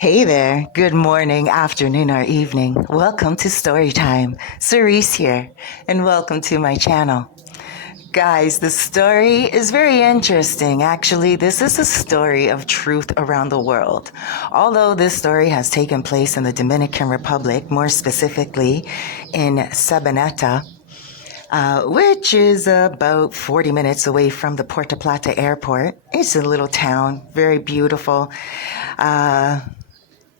Hey there, good morning, afternoon, or evening. Welcome to Story Time. Cerise here, and welcome to my channel. Guys, the story is very interesting. Actually, this is a story of truth around the world. Although this story has taken place in the Dominican Republic, more specifically in Sabaneta, which is about 40 minutes away from the Puerto Plata airport. It's a little town, very beautiful. Uh,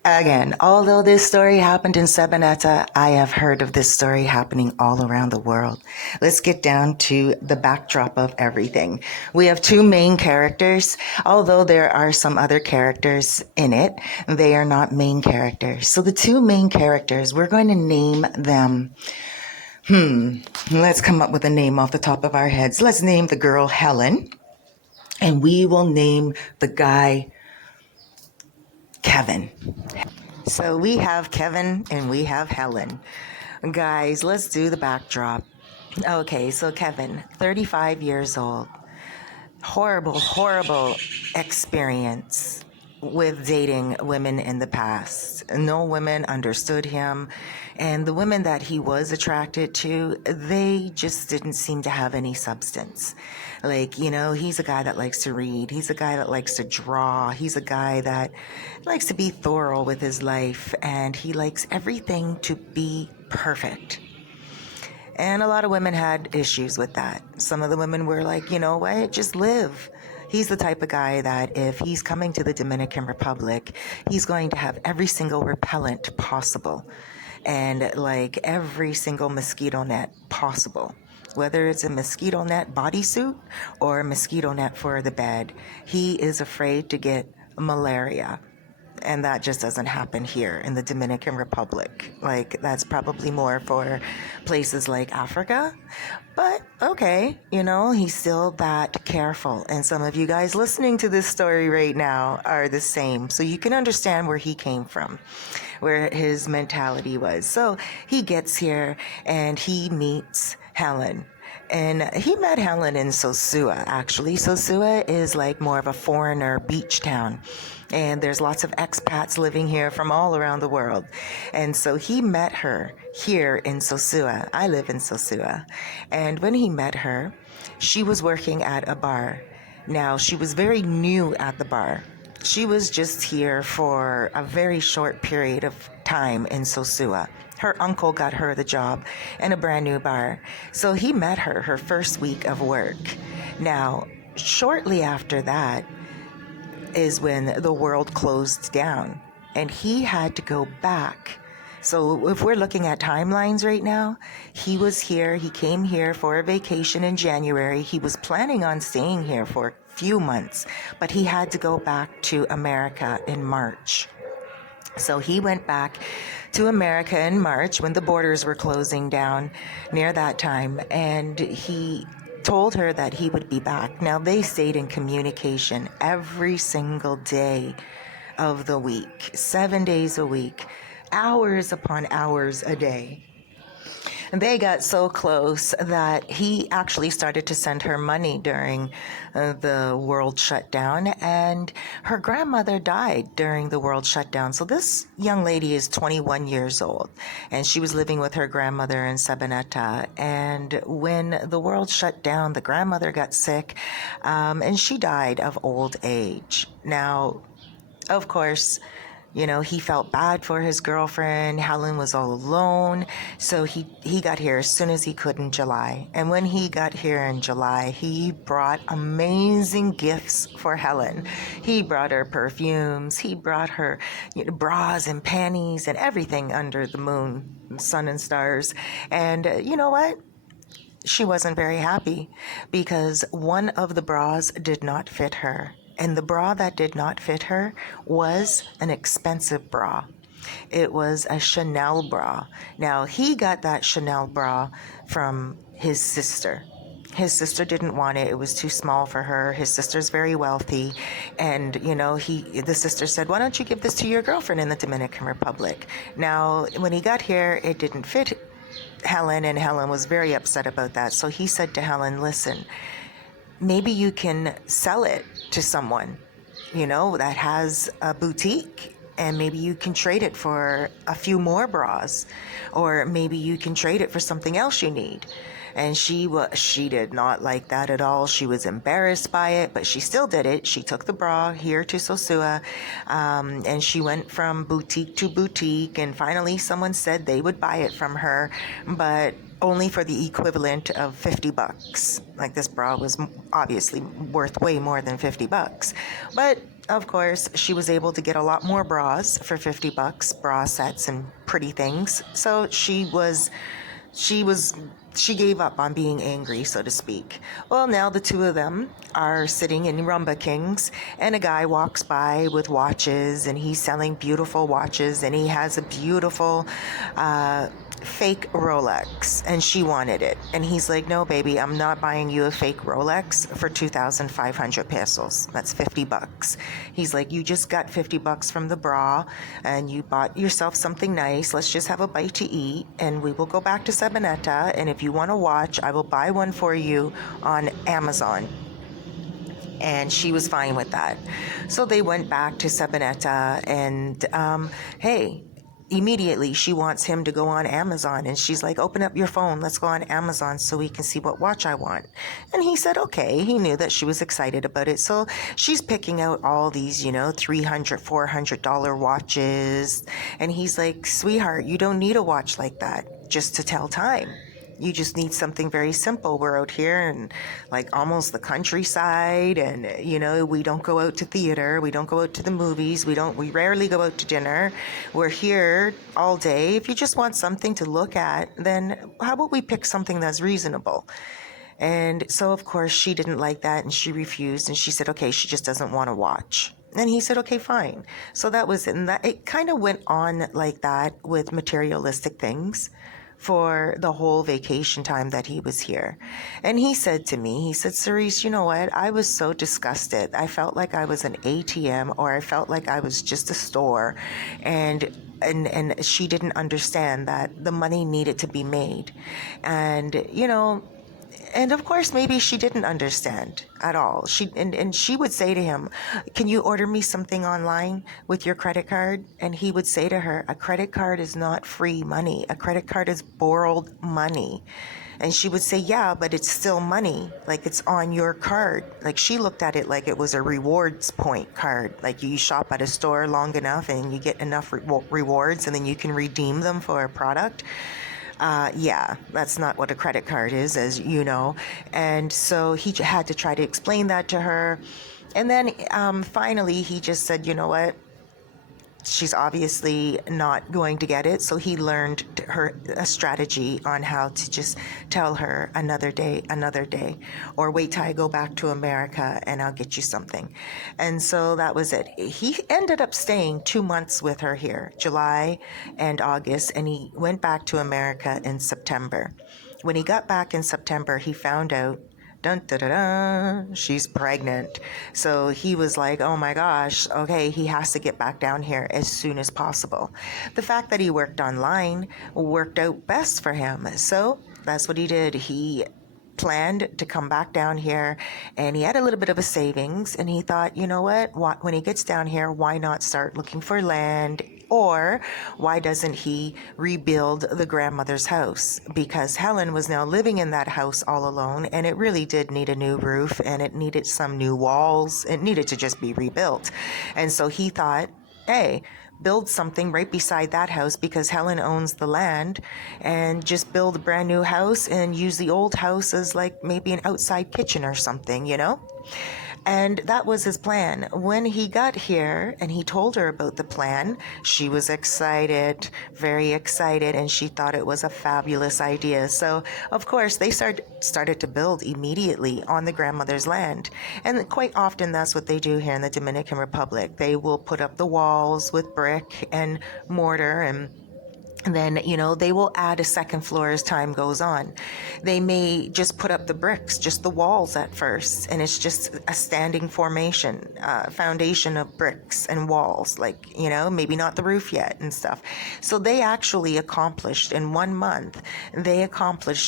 Again, although this story happened in Sabaneta, I have heard of this story happening all around the world. Let's get down to the backdrop of everything. We have two main characters, although there are some other characters in it. They are not main characters. So the two main characters, we're going to name them. Let's come up with a name off the top of our heads. Let's name the girl Helen, and we will name the guy Kevin. So we have Kevin and we have Helen. Guys, let's do the backdrop. Okay, so Kevin, 35 years old. Horrible experience with dating women in the past. No women understood him, and the women that he was attracted to, they just didn't seem to have any substance. Like, he's a guy that likes to read. He's a guy that likes to draw. He's a guy that likes to be thorough with his life, and he likes everything to be perfect. And a lot of women had issues with that. Some of the women were like, you know what, just live. He's the type of guy that if he's coming to the Dominican Republic, he's going to have every single repellent possible and like every single mosquito net possible. Whether it's a mosquito net bodysuit or a mosquito net for the bed, he is afraid to get malaria. And that just doesn't happen here in the Dominican Republic. Like, that's probably more for places like Africa. But okay, he's still that careful. And some of you guys listening to this story right now are the same. So you can understand where he came from, where his mentality was. So he gets here and he meets Helen. And he met Helen in Sosua, actually. Sosua is like more of a foreigner beach town. And there's lots of expats living here from all around the world. And so he met her here in Sosua. I live in Sosua. And when he met her, she was working at a bar. Now, she was very new at the bar. She was just here for a very short period of time in Sosua. Her uncle got her the job in a brand new bar. So he met her first week of work. Now, shortly after that is when the world closed down and he had to go back. So if we're looking at timelines right now, he was here, he came here for a vacation in January. He was planning on staying here for a few months, but he had to go back to America in March. So he went back to America in March when the borders were closing down near that time, and he told her that he would be back. Now, they stayed in communication every single day of the week, 7 days a week, hours upon hours a day. They got so close that he actually started to send her money during the world shutdown, and her grandmother died during the world shutdown. So this young lady is 21 years old, and she was living with her grandmother in Sabaneta. And when the world shut down, the grandmother got sick, and she died of old age. Now, of course, he felt bad for his girlfriend. Helen was all alone. So he got here as soon as he could in July. And when he got here in July, he brought amazing gifts for Helen. He brought her perfumes. He brought her bras and panties and everything under the moon, sun and stars. And you know what? She wasn't very happy because one of the bras did not fit her. And the bra that did not fit her was an expensive bra. It was a Chanel bra. Now, he got that Chanel bra from his sister. His sister didn't want it. It was too small for her. His sister's very wealthy. And, the sister said, why don't you give this to your girlfriend in the Dominican Republic? Now, when he got here, it didn't fit Helen, and Helen was very upset about that. So he said to Helen, listen, maybe you can sell it to someone, that has a boutique and maybe you can trade it for a few more bras, or maybe you can trade it for something else you need. And she did not like that at all. She was embarrassed by it, but she still did it. She took the bra here to Sosua, and she went from boutique to boutique, and finally someone said they would buy it from her, but only for the equivalent of $50. Like, this bra was obviously worth way more than $50. But of course, she was able to get a lot more bras for $50, bra sets and pretty things. So she gave up on being angry, so to speak. Well, now the two of them are sitting in Rumba Kings, and a guy walks by with watches, and he's selling beautiful watches, and he has a beautiful fake Rolex, and she wanted it. And he's like, no, baby, I'm not buying you a fake Rolex for 2,500 pesos. That's $50. He's like, you just got $50 from the bra, and you bought yourself something nice. Let's just have a bite to eat, and we will go back to Sabaneta, and if you want to watch, I will buy one for you on Amazon. And she was fine with that. So they went back to Sabaneta, and hey, immediately she wants him to go on Amazon, and she's like, open up your phone, let's go on Amazon so we can see what watch I want. And he said okay. He knew that she was excited about it, so she's picking out all these, $300, $400 watches, and he's like, sweetheart, you don't need a watch like that just to tell time. You just need something very simple. We're out here in like almost the countryside, and we don't go out to theater, we don't go out to the movies, we rarely go out to dinner. We're here all day. If you just want something to look at, then how about we pick something that's reasonable? And so of course she didn't like that, and she refused, and she said okay, she just doesn't want to watch. And he said, okay, fine. So that was it. And that it kind of went on like that with materialistic things for the whole vacation time that he was here. And he said to me, he said, Cerise, you know what? I was so disgusted. I felt like I was an ATM, or I felt like I was just a store. And she didn't understand that the money needed to be made. And of course, maybe she didn't understand at all. She would say to him, can you order me something online with your credit card? And he would say to her, a credit card is not free money. A credit card is borrowed money. And she would say, yeah, but it's still money. Like, it's on your card. Like, she looked at it like it was a rewards point card. Like, you shop at a store long enough and you get enough rewards, and then you can redeem them for a product. Yeah, that's not what a credit card is, as you know. And so he had to try to explain that to her. And then finally, he just said, you know what? She's obviously not going to get it. So he learned a strategy on how to just tell her another day, or wait till I go back to America and I'll get you something. And so that was it. He ended up staying 2 months with her here, July and August, and he went back to America in September. When he got back in September, he found out, dun, da, da, da, she's pregnant. So he was like, oh my gosh, okay, he has to get back down here as soon as possible. The fact that he worked online worked out best for him. So that's what he did. He planned to come back down here, and he had a little bit of a savings, and he thought, you know what, when he gets down here, why not start looking for land? Or why doesn't he rebuild the grandmother's house? Because Helen was now living in that house all alone, and it really did need a new roof, and it needed some new walls. It needed to just be rebuilt. And so he thought, hey, build something right beside that house, because Helen owns the land, and just build a brand new house and use the old house as like maybe an outside kitchen or something, And that was his plan. When he got here and he told her about the plan, she was excited, very excited, and she thought it was a fabulous idea. So, of course, they started to build immediately on the grandmother's land. And quite often that's what they do here in the Dominican Republic. They will put up the walls with brick and mortar, and then, they will add a second floor as time goes on. They may just put up the bricks, just the walls at first, and it's just a standing foundation of bricks and walls, maybe not the roof yet and stuff. So they actually accomplished in 1 month,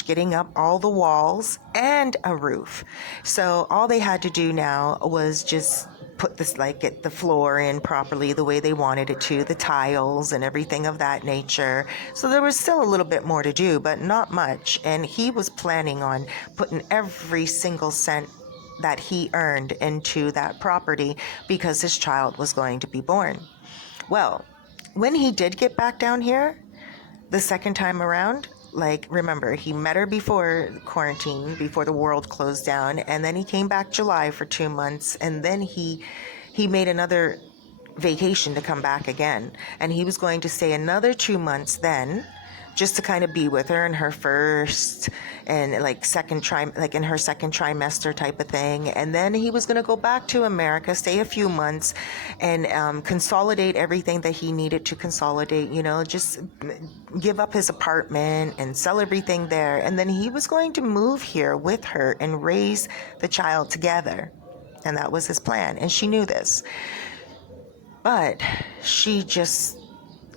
getting up all the walls and a roof. So all they had to do now was just put this, like, get the floor in properly the way they wanted it to, the tiles and everything of that nature. So there was still a little bit more to do, but not much. And he was planning on putting every single cent that he earned into that property because his child was going to be born. Well, when he did get back down here, the second time around, like, remember, he met her before quarantine, before the world closed down, and then he came back July for 2 months, and then he made another vacation to come back again, and he was going to stay another 2 months then, just to kind of be with her in her first and like in her second trimester type of thing. And then he was going to go back to America, stay a few months, and consolidate everything that he needed to consolidate, just give up his apartment and sell everything there. And then he was going to move here with her and raise the child together. And that was his plan. And she knew this. But she just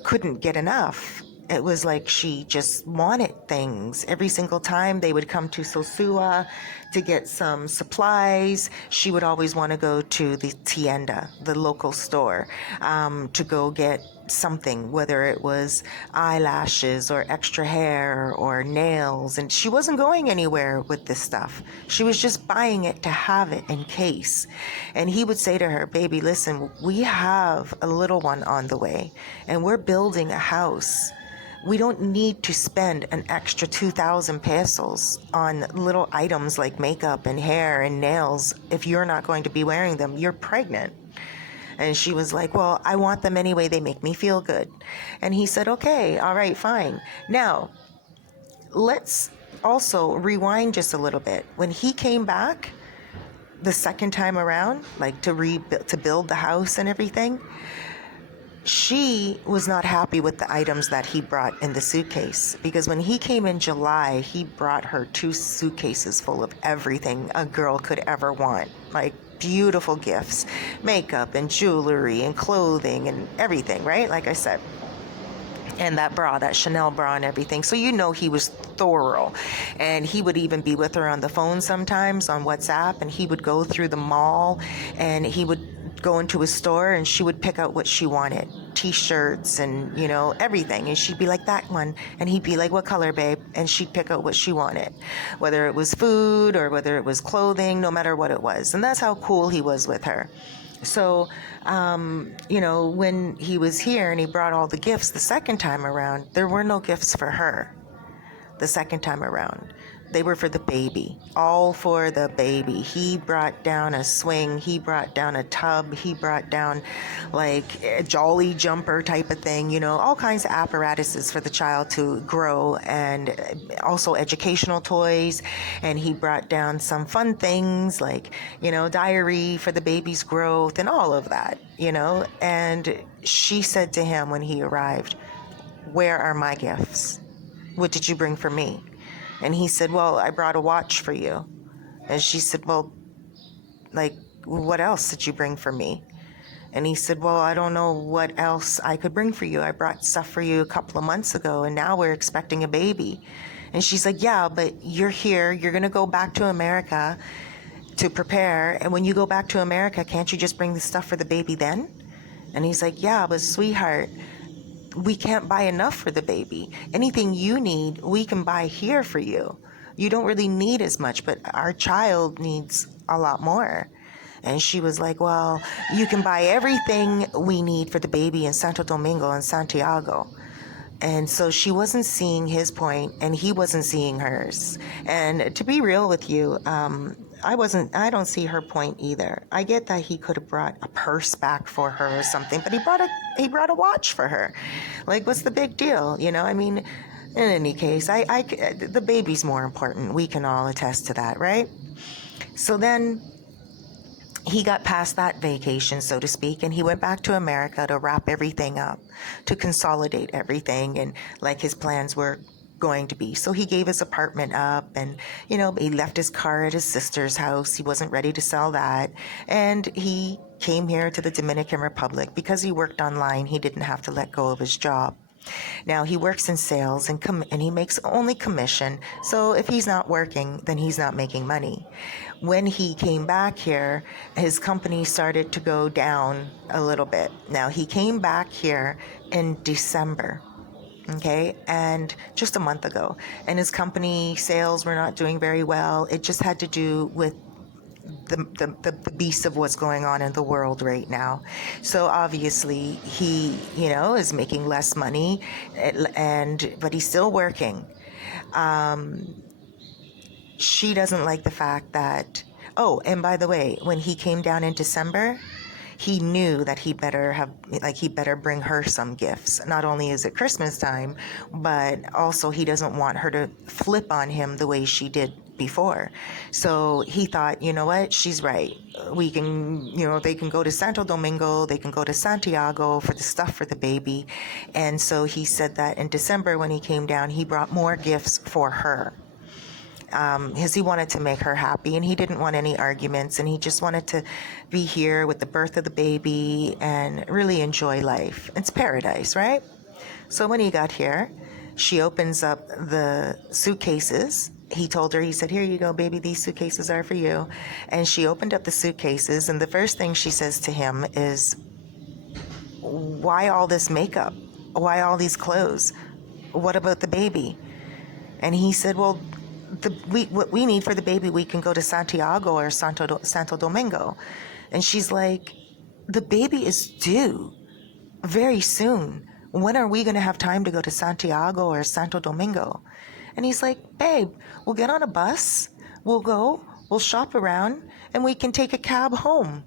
couldn't get enough. It was like she just wanted things. Every single time they would come to Sosua to get some supplies, she would always want to go to the tienda, the local store, to go get something, whether it was eyelashes or extra hair or nails. And she wasn't going anywhere with this stuff. She was just buying it to have it in case. And he would say to her, baby, listen, we have a little one on the way and we're building a house. We don't need to spend an extra 2,000 pesos on little items like makeup and hair and nails if you're not going to be wearing them. You're pregnant. And she was like, well, I want them anyway. They make me feel good. And he said, okay, all right, fine. Now, let's also rewind just a little bit. When he came back the second time around, like to build the house and everything, she was not happy with the items that he brought in the suitcase, because when he came in July, he brought her 2 suitcases full of everything a girl could ever want, like beautiful gifts, makeup and jewelry and clothing and everything, right? Like I said. And that bra, that Chanel bra and everything. So he was thorough. And he would even be with her on the phone sometimes on WhatsApp, and he would go through the mall and he would go into a store and she would pick out what she wanted, t-shirts and everything, and she'd be like, that one, and he'd be like, what color, babe? And she'd pick out what she wanted, whether it was food or whether it was clothing, no matter what it was. And that's how cool he was with her. So when he was here and he brought all the gifts the second time around, there were no gifts for her the second time around. They were for the baby, all for the baby. He brought down a swing, he brought down a tub, he brought down like a jolly jumper type of thing, all kinds of apparatuses for the child to grow, and also educational toys. And he brought down some fun things like, diary for the baby's growth and all of that, And she said to him when he arrived, where are my gifts? What did you bring for me? And he said, well, I brought a watch for you. And she said, well, like, what else did you bring for me? And he said, well, I don't know what else I could bring for you. I brought stuff for you a couple of months ago, and now we're expecting a baby. And she's like, yeah, but you're here. You're going to go back to America to prepare. And when you go back to America, can't you just bring the stuff for the baby then? And he's like, yeah, but sweetheart, we can't buy enough for the baby. Anything you need, we can buy here for you. You don't really need as much, but our child needs a lot more. And she was like, well, you can buy everything we need for the baby in Santo Domingo and Santiago. And so she wasn't seeing his point, and he wasn't seeing hers. And to be real with you, I don't see her point either. I get that he could have brought a purse back for her or something, but he brought a watch for her. Like, what's the big deal? I mean, in any case, the baby's more important. We can all attest to that, right? So then he got past that vacation, so to speak, and he went back to America to wrap everything up, to consolidate everything, and like his plans were going to be. So he gave his apartment up, and he left his car at his sister's house. He wasn't ready to sell that, and he came here to the Dominican Republic. Because he worked online, he didn't have to let go of his job. Now he works in sales and he makes only commission. So if he's not working, then he's not making money. When he came back here, his company started to go down a little bit. Now he came back here in December. Okay, and just a month ago, and his company sales were not doing very well. It just had to do with the beast of what's going on in the world right now. So obviously he, is making less money, but he's still working. She doesn't like the fact that, oh, and by the way, when he came down in December, he knew that he better bring her some gifts. Not only is it Christmas time, but also he doesn't want her to flip on him the way she did before. So he thought, you know what, she's right. We can, they can go to Santo Domingo, they can go to Santiago for the stuff for the baby. And so he said that in December when he came down, he brought more gifts for her. Because he wanted to make her happy, and he didn't want any arguments, and he just wanted to be here with the birth of the baby and really enjoy life. It's paradise, right? So when he got here, she opens up the suitcases. He told her, he said, here you go, baby, these suitcases are for you. And she opened up the suitcases, and the first thing she says to him is, why all this makeup? Why all these clothes? What about the baby? And he said, well, what we need for the baby, we can go to Santiago or Santo Domingo. And she's like, the baby is due very soon. When are we going to have time to go to Santiago or Santo Domingo? And he's like, babe, we'll get on a bus, we'll go, we'll shop around, and we can take a cab home.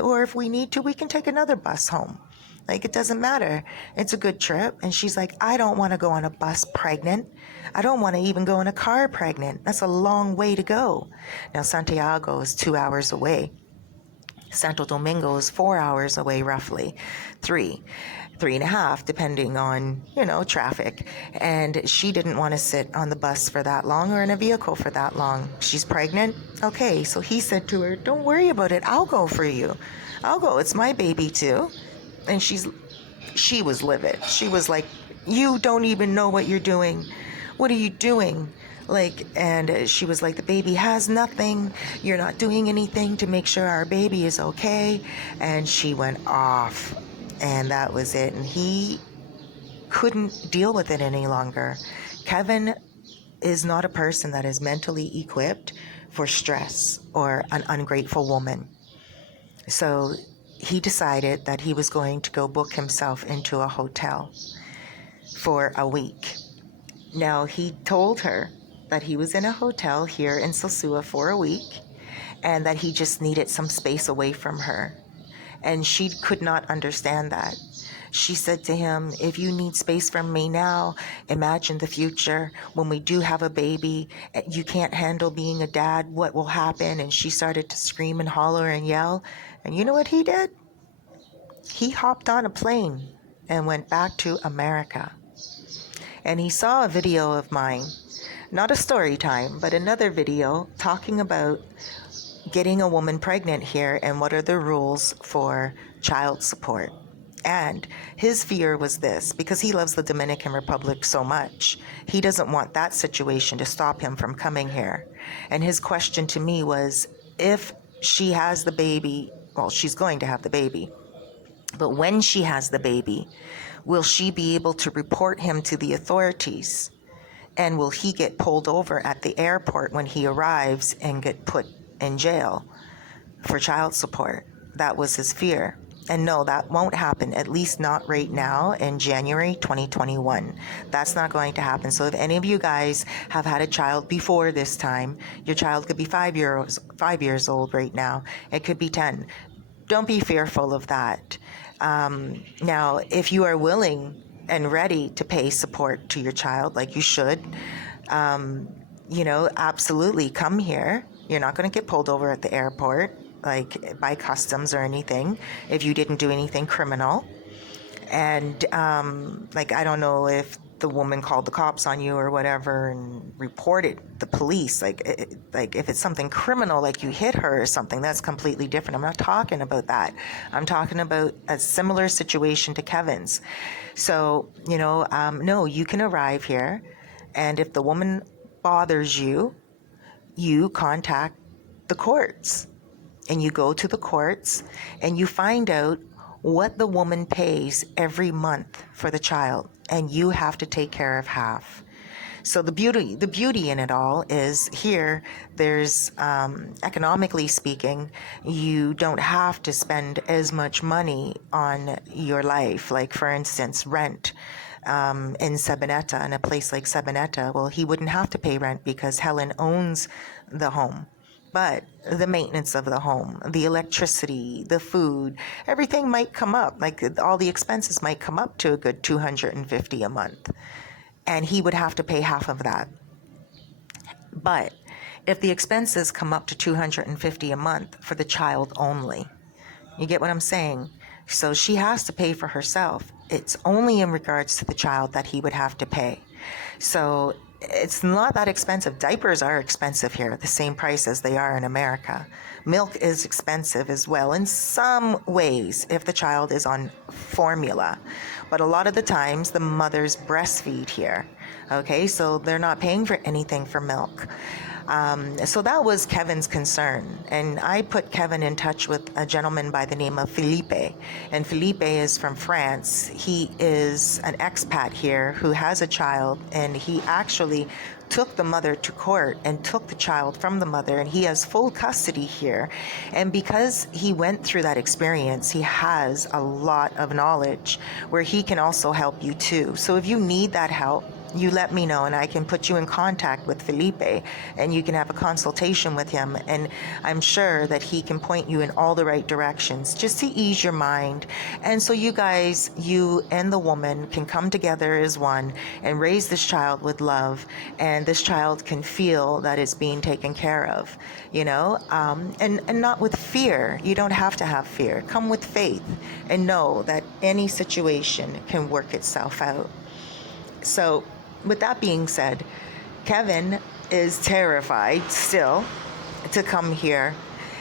Or if we need to, we can take another bus home. Like, it doesn't matter. It's a good trip. And she's like, I don't want to go on a bus pregnant. I don't want to even go in a car pregnant. That's a long way to go. Now, Santiago is 2 hours away. Santo Domingo is 4 hours away, roughly. 3.5, depending on, traffic. And she didn't want to sit on the bus for that long or in a vehicle for that long. She's pregnant. Okay, so he said to her, don't worry about it. I'll go for you. I'll go. It's my baby too. And she was livid. She was like, you don't even know what you're doing. What are you doing? And she was like, the baby has nothing. You're not doing anything to make sure our baby is okay. And she went off. And that was it. And he couldn't deal with it any longer. Kevin is not a person that is mentally equipped for stress or an ungrateful woman. So he decided that he was going to go book himself into a hotel for a week. Now, he told her that he was in a hotel here in Sosua for a week and that he just needed some space away from her. And she could not understand that. She said to him, if you need space from me now, imagine the future. When we do have a baby, you can't handle being a dad. What will happen? And she started to scream and holler and yell. And you know what he did? He hopped on a plane and went back to America. And he saw a video of mine, not a story time, but another video talking about getting a woman pregnant here and what are the rules for child support. And his fear was this, because he loves the Dominican Republic so much, he doesn't want that situation to stop him from coming here. And his question to me was, if she has the baby, well, she's going to have the baby, but when she has the baby, will she be able to report him to the authorities? And will he get pulled over at the airport when he arrives and get put in jail for child support? That was his fear. And no, that won't happen, at least not right now in January 2021. That's not going to happen. So if any of you guys have had a child before this time, your child could be 5 years old right now. It could be 10. Don't be fearful of that. Now, if you are willing and ready to pay support to your child, like you should, absolutely come here. You're not going to get pulled over at the airport, like by customs or anything, if you didn't do anything criminal. And I don't know if the woman called the cops on you or whatever and reported the police, like if it's something criminal, like you hit her or something, that's completely different. I'm not talking about that. I'm talking about a similar situation to Kevin's. So, no, you can arrive here, and if the woman bothers you, you contact the courts, and you go to the courts and you find out what the woman pays every month for the child, and you have to take care of half. So the beauty in it all is here. There's economically speaking, you don't have to spend as much money on your life. Like for instance, rent. In Sabaneta, in a place like Sabaneta, well, he wouldn't have to pay rent because Helen owns the home. But the maintenance of the home, the electricity, the food, everything might come up. Like all the expenses might come up to a good $250 a month. And he would have to pay half of that. But if the expenses come up to $250 a month for the child only, you get what I'm saying? So she has to pay for herself. It's only in regards to the child that he would have to pay. So it's not that expensive. Diapers are expensive here, the same price as they are in America. Milk is expensive as well in some ways if the child is on formula. But a lot of the times the mothers breastfeed here. Okay, so they're not paying for anything for milk. So that was Kevin's concern. And I put Kevin in touch with a gentleman by the name of Felipe. And Felipe is from France. He is an expat here who has a child, and he actually took the mother to court and took the child from the mother, and he has full custody here. And because he went through that experience, he has a lot of knowledge where he can also help you too. So if you need that help, you let me know and I can put you in contact with Felipe and you can have a consultation with him, and I'm sure that he can point you in all the right directions just to ease your mind. And so you guys, you and the woman, can come together as one and raise this child with love, and this child can feel that it's being taken care of, and not with fear. You don't have to have fear. Come with faith and know that any situation can work itself out. So with that being said, Kevin is terrified still to come here,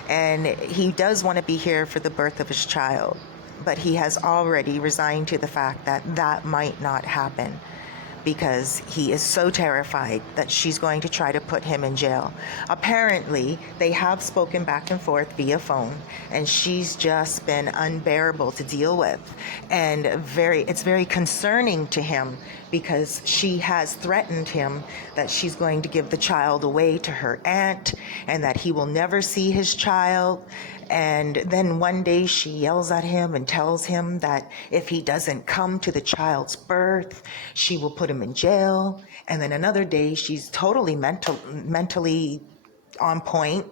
and he does want to be here for the birth of his child, but he has already resigned to the fact that that might not happen because he is so terrified that she's going to try to put him in jail. Apparently, they have spoken back and forth via phone, and she's just been unbearable to deal with. And it's very concerning to him because she has threatened him that she's going to give the child away to her aunt and that he will never see his child. And then one day she yells at him and tells him that if he doesn't come to the child's birth, she will put him in jail. And then another day she's totally mentally on point.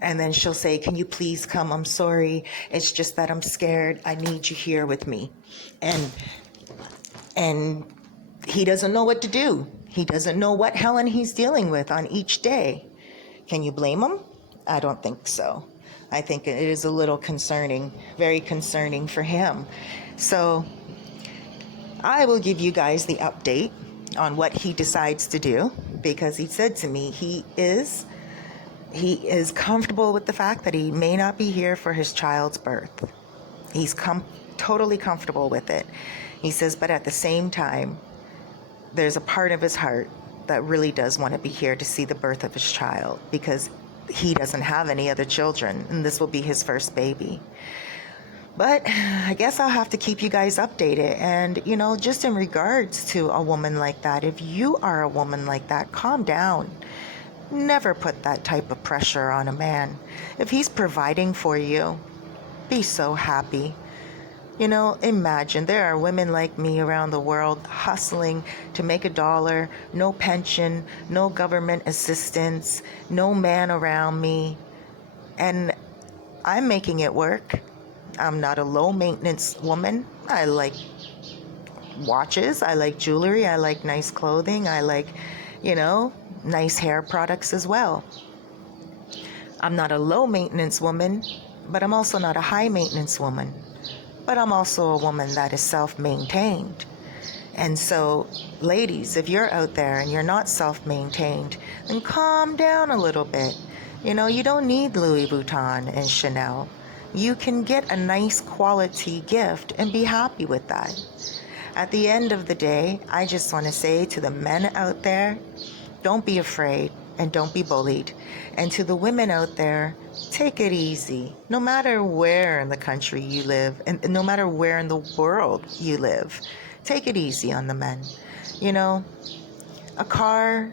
And then she'll say, "Can you please come? I'm sorry. It's just that I'm scared. I need you here with me." And he doesn't know what to do. He doesn't know what Helen he's dealing with on each day. Can you blame him? I don't think so. I think it is a little concerning, very concerning for him. So I will give you guys the update on what he decides to do, because he said to me he is comfortable with the fact that he may not be here for his child's birth. He's totally comfortable with it. He says, but at the same time, there's a part of his heart that really does want to be here to see the birth of his child, because he doesn't have any other children, and this will be his first baby. But I guess I'll have to keep you guys updated. And, just in regards to a woman like that, if you are a woman like that, calm down. Never put that type of pressure on a man. If he's providing for you, be so happy. Imagine there are women like me around the world hustling to make $1, no pension, no government assistance, no man around me, and I'm making it work. I'm not a low maintenance woman. I like watches, I like jewelry, I like nice clothing, I like, nice hair products as well. I'm not a low maintenance woman, but I'm also not a high maintenance woman. But I'm also a woman that is self-maintained. And so, ladies, if you're out there and you're not self-maintained, then calm down a little bit. You don't need Louis Vuitton and Chanel. You can get a nice quality gift and be happy with that. At the end of the day, I just want to say to the men out there, don't be afraid and don't be bullied. And to the women out there, take it easy. No matter where in the country you live and no matter where in the world you live, take it easy on the men. A car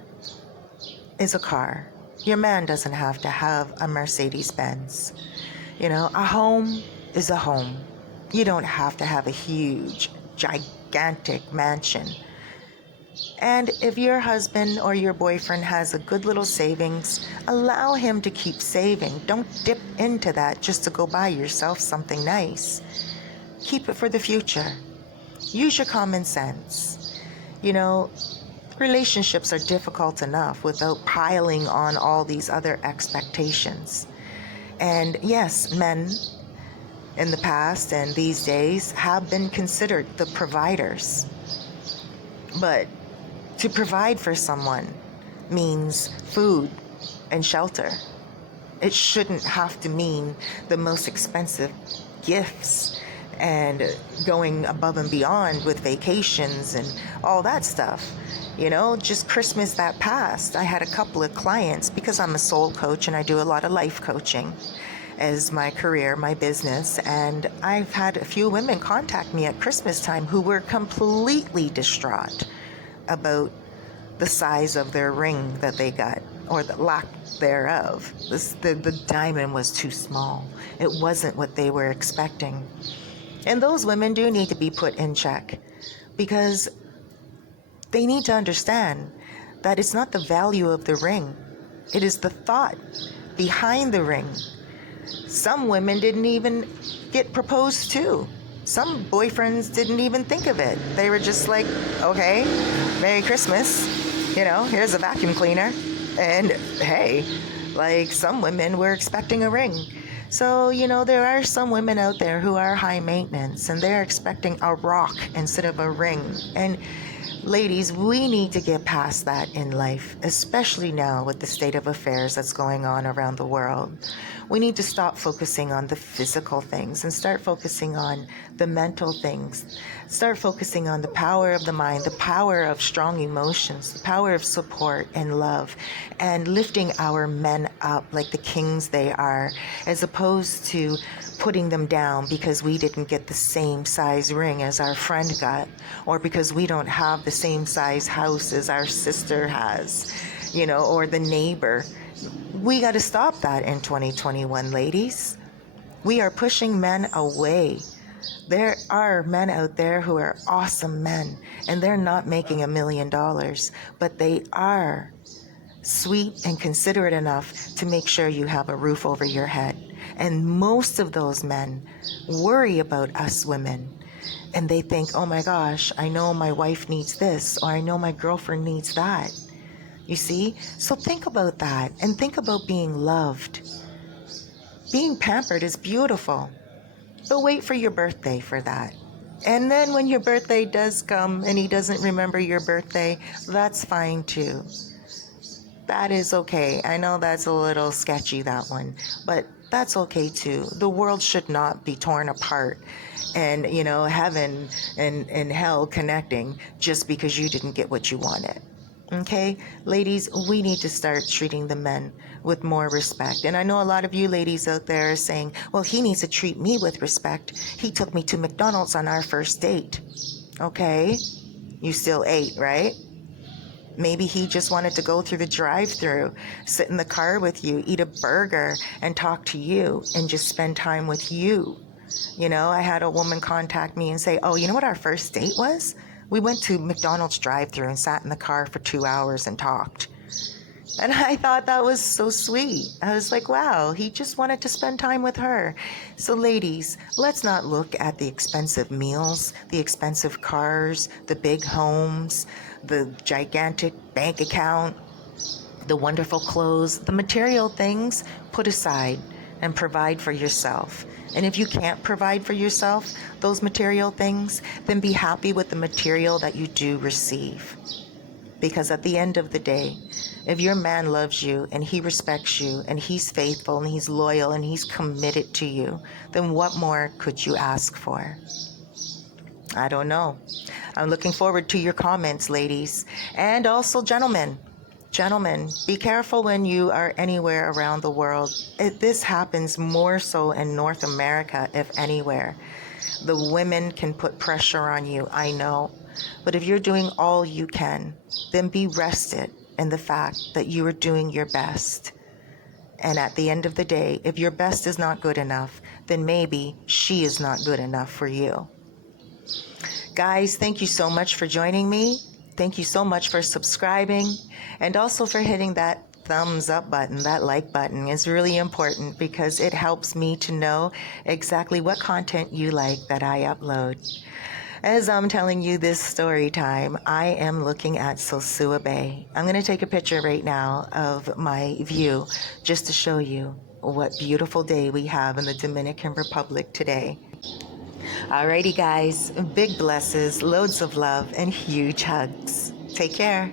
is a car. Your man doesn't have to have a Mercedes Benz. A home is a home. You don't have to have a huge, gigantic mansion. And if your husband or your boyfriend has a good little savings, allow him to keep saving. Don't dip into that just to go buy yourself something nice. Keep it for the future. Use your common sense. Relationships are difficult enough without piling on all these other expectations. And yes, men in the past and these days have been considered the providers. But to provide for someone means food and shelter. It shouldn't have to mean the most expensive gifts and going above and beyond with vacations and all that stuff. Just Christmas that passed, I had a couple of clients, because I'm a soul coach and I do a lot of life coaching as my career, my business, and I've had a few women contact me at Christmas time who were completely distraught about the size of their ring that they got, or the lack thereof. The diamond was too small. It wasn't what they were expecting. And those women do need to be put in check, because they need to understand that it's not the value of the ring. It is the thought behind the ring. Some women didn't even get proposed to. Some boyfriends didn't even think of it. They were just like, okay, Merry Christmas. Here's a vacuum cleaner. And hey, some women were expecting a ring. So, there are some women out there who are high maintenance and they're expecting a rock instead of a ring. And ladies, we need to get past that in life, especially now with the state of affairs that's going on around the world. We need to stop focusing on the physical things and start focusing on the mental things. Start focusing on the power of the mind, the power of strong emotions, the power of support and love, and lifting our men up like the kings they are, as opposed to putting them down because we didn't get the same size ring as our friend got, or because we don't have the same size house as our sister has, or the neighbor. We got to stop that in 2021, ladies. We are pushing men away. There are men out there who are awesome men, and they're not making $1 million, but they are sweet and considerate enough to make sure you have a roof over your head. And most of those men worry about us women. And they think, oh my gosh, I know my wife needs this, or I know my girlfriend needs that. You see? So think about that, and think about being loved. Being pampered is beautiful, but wait for your birthday for that. And then when your birthday does come and he doesn't remember your birthday, that's fine too. That is okay. I know that's a little sketchy, that one, but that's okay too. The world should not be torn apart and, heaven and hell connecting just because you didn't get what you wanted. Okay, ladies, we need to start treating the men with more respect. And I know a lot of you ladies out there are saying, well, he needs to treat me with respect. He took me to McDonald's on our first date. Okay, you still ate, right? Maybe he just wanted to go through the drive-thru, sit in the car with you, eat a burger, and talk to you and just spend time with you. I had a woman contact me and say, oh, you know what our first date was? We went to McDonald's drive-thru and sat in the car for 2 hours and talked. And I thought that was so sweet. I was like, wow, he just wanted to spend time with her. So ladies, let's not look at the expensive meals, the expensive cars, the big homes, the gigantic bank account, the wonderful clothes, the material things put aside. and provide for yourself. And if you can't provide for yourself those material things, then be happy with the material that you do receive. Because at the end of the day, if your man loves you and he respects you and he's faithful and he's loyal and he's committed to you, then what more could you ask for? I don't know. I'm looking forward to your comments, ladies. And also, gentlemen. Gentlemen, be careful when you are anywhere around the world. This happens more so in North America, if anywhere. The women can put pressure on you, I know. But if you're doing all you can, then be rested in the fact that you are doing your best. And at the end of the day, if your best is not good enough, then maybe she is not good enough for you. Guys, thank you so much for joining me. Thank you so much for subscribing and also for hitting that thumbs up button. That like button is really important because it helps me to know exactly what content you like that I upload. As I'm telling you this story time, I am looking at Sosua Bay. I'm going to take a picture right now of my view just to show you what beautiful day we have in the Dominican Republic today. Alrighty, guys, big blesses, loads of love, and huge hugs. Take care.